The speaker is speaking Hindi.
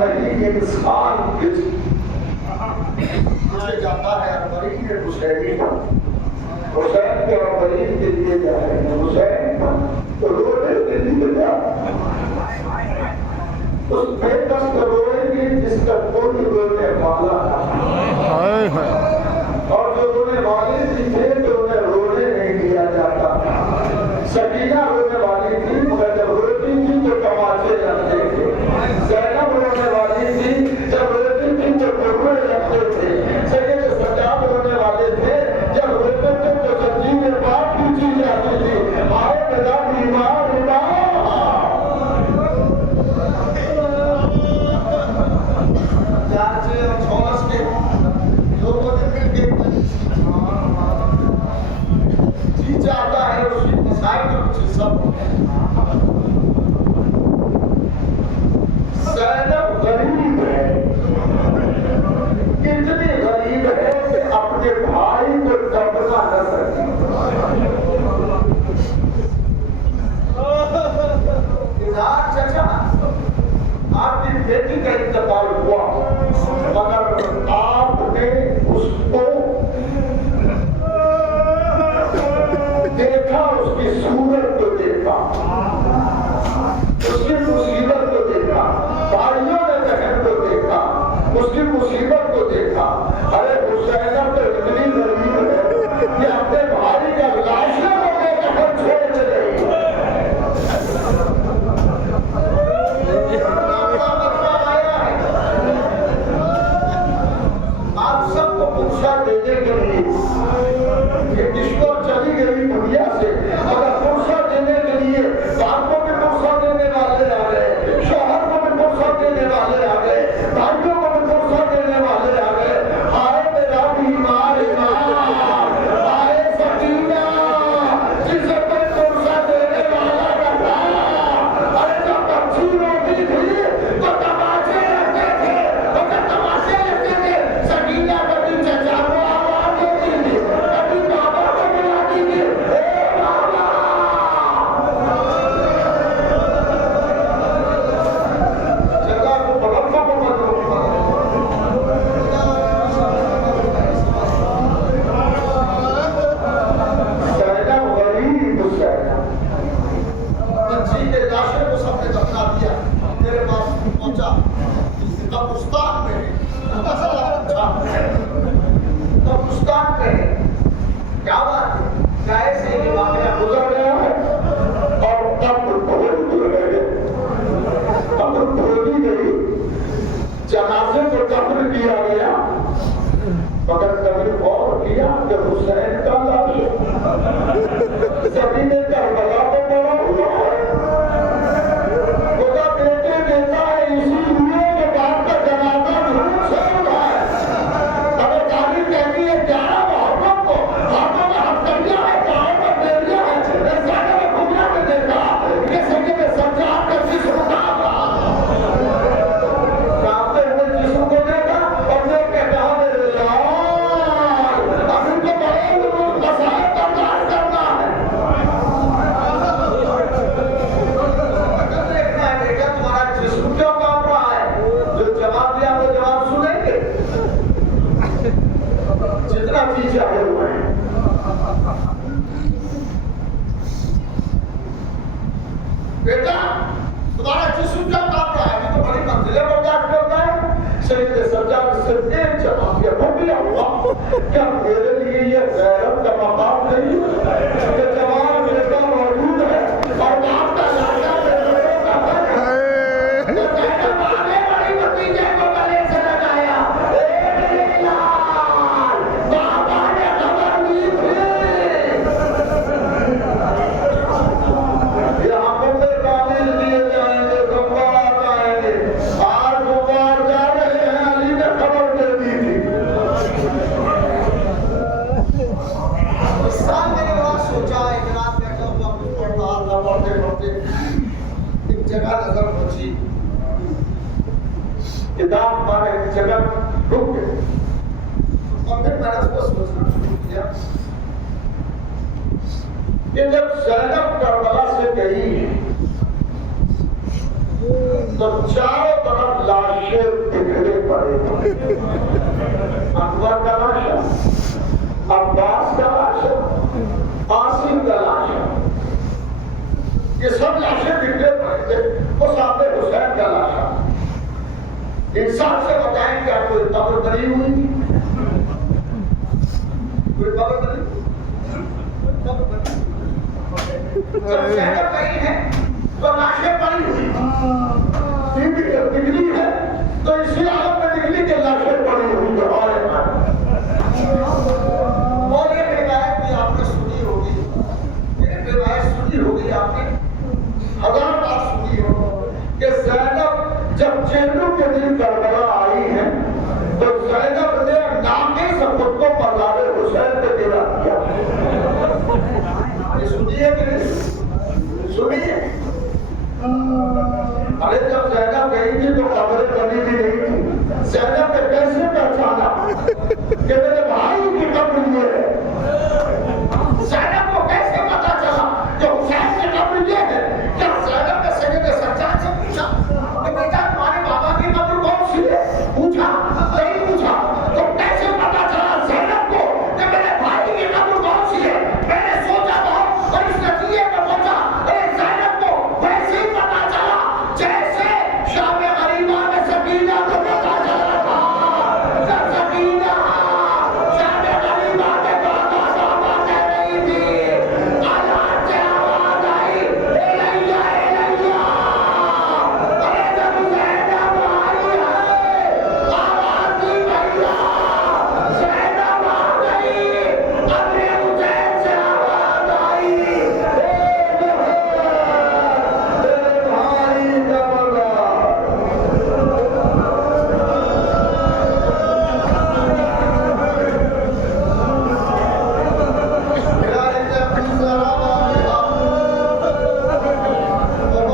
नहीं इंसान मुझे जाता है अरबरी के हुसैनी हुसैन के अरबरी के लिए जा रहे हैं हुसैन तो रोने के लिए जा उस बेकस रोएंगे जिसका कोई रोने वाला और जो रोने वाले भी थे तो उन्हें रोने नहीं दिया जाता। सकीना रोने वाली थी मगर जब रोती थी तो तमाचे लगते थे। ज़ैनब रोने वाली थी जब रोती थी तो कुर्रे लगते थे। सैयद सज्जाद रोने वाले थे जब रोते थे तो जंजीरें बात पूछी जाती थी। आओ मेरा बीमार जाता है उसकी मसाइल में कुछ सब ज़ैनब गरीब है इतनी गरीब है कि अपने भाई को दबना न सके। चाचा आपकी बेटी का इंतकाल हुआ मगर आपने उसको देखा उसकी सूरत को देखा उसकी मुसीबत को देखा भाइयों ने बहन को देखा उसकी मुसीबत को देखा। अरे हुसैना तो इतनी गरीब है कि अपने भाई का लाशों को लेकर छोड़ चले आप सबको पुरसा देने के लिए किसको चली गई दुनिया से मगर पुरसा देने के लिए बापों को पुरसा देने वाले आ गए शोहर को भी पुरसा देने वाले आ गए भाइयों को भी पुरसा देने वाले आ गए। हाय मेरा बीमार हाय सकीना जिसे कोई पुरसा देने वाला रहा। अरे जब बच्ची रोती थी तो तमाचे लगते थे तमाचे लगते थे। सकीना कभी चचा को आवाज देती थी कभी बाबा को बुलाती थी ए बाबा जगह को बदलना को ज़ैनब गरीब हुसैन बच्ची के लाशे को सबने दफना दिया मेरे पास पहुंचा कब्रिस्तान में कब्रिस्तान में क्या बात है कैसे ये वाकया गुजर गया है और कब्र खोली गई जनाजे को दफन किया गया मगर कभी गौर किया कि हुसैन का लाश सभी ने करबला को पड़ा हुआ है। खुदा बेटे देता है इसीलिए कि बाप का जनाजा झूठ से हुआ है। अगर तारीफ कहती है प्यारा मोहब्बत को हाथों में हथकड़ियां है पाँव में बेड़ियां है ज़्यादा में दुनिया में देखा ये सके में सज्जाद का जिस्म कांप रहा कांपते हुए जिस्म को देखा और देख के कहा मेरे यार अभी तो बड़े लोग मसाइल का इलाज करना है। देखना है बेटा तुम्हारा जिस्म क्यों कांप रहा है। जो जवाब दिया वो जवाब सुनेंगे जितना पीछे आए हुए हैं। बेटा तुम्हारा जिस्म क्यों कांप रहा है। अभी तो बड़ी मंजिलें बर्दाश्त करता है। शरीर सज्जाद सिर्फ एक जवाब दिया वो भी हुआ क्या मेरे लिए ये गैरत का मकाम नहीं है। जवाब बेटा मौजूद है और बाप का लाशा बेटे का है तो ज़ैनब आगे बड़ी भतीजे को गले से लगाया ए मेरे लाल बाबा ने खबर ली थी। यहाँ पे काबिल दिए जाएंगे गंवार आएंगे आज गुबार जा रहे हैं अली ने खबर दे दी थी। इस साल मैंने बड़ा सोचा एक रात बैठा हुआ कुछ पढ़ता था पढ़ते पढ़ते एक जगह नजर पहुंची किताब मारे एक जगह रुक गए और फिर मैंने उसको सोचना शुरू किया कि जब ज़ैनब करबला से गई तो चारों तरफ लाश ये सब लाशें बिखरे पड़े थे। वो सामने हुसैन का लाशा। इंसान से बताएं क्या कोई कब्र बनी हुई थी? कोई कब्र बनी? कब्र बनी? जब ज़ैनब गई है तो लाशें पड़ी हुई थी। बिजली है तो इसी हालत में बिजली के लाशें पड़ी हुई थी। और एक रिवायत भी आपने सुनी होगी, एक रिवायत सुनी होगी आपने, 1000 बार सुनी हो कि ज़ैनब जब चेलू के दिन करबला आई है तो ज़ैनब ने नाके से खुद को मज़ार हुसैन पे गिरा दिया। ये सुनिए कि नहीं सुनिए? अरे जब ज़ैनब गई थी तो कब्रें बनी भी नहीं थी। ज़ैनब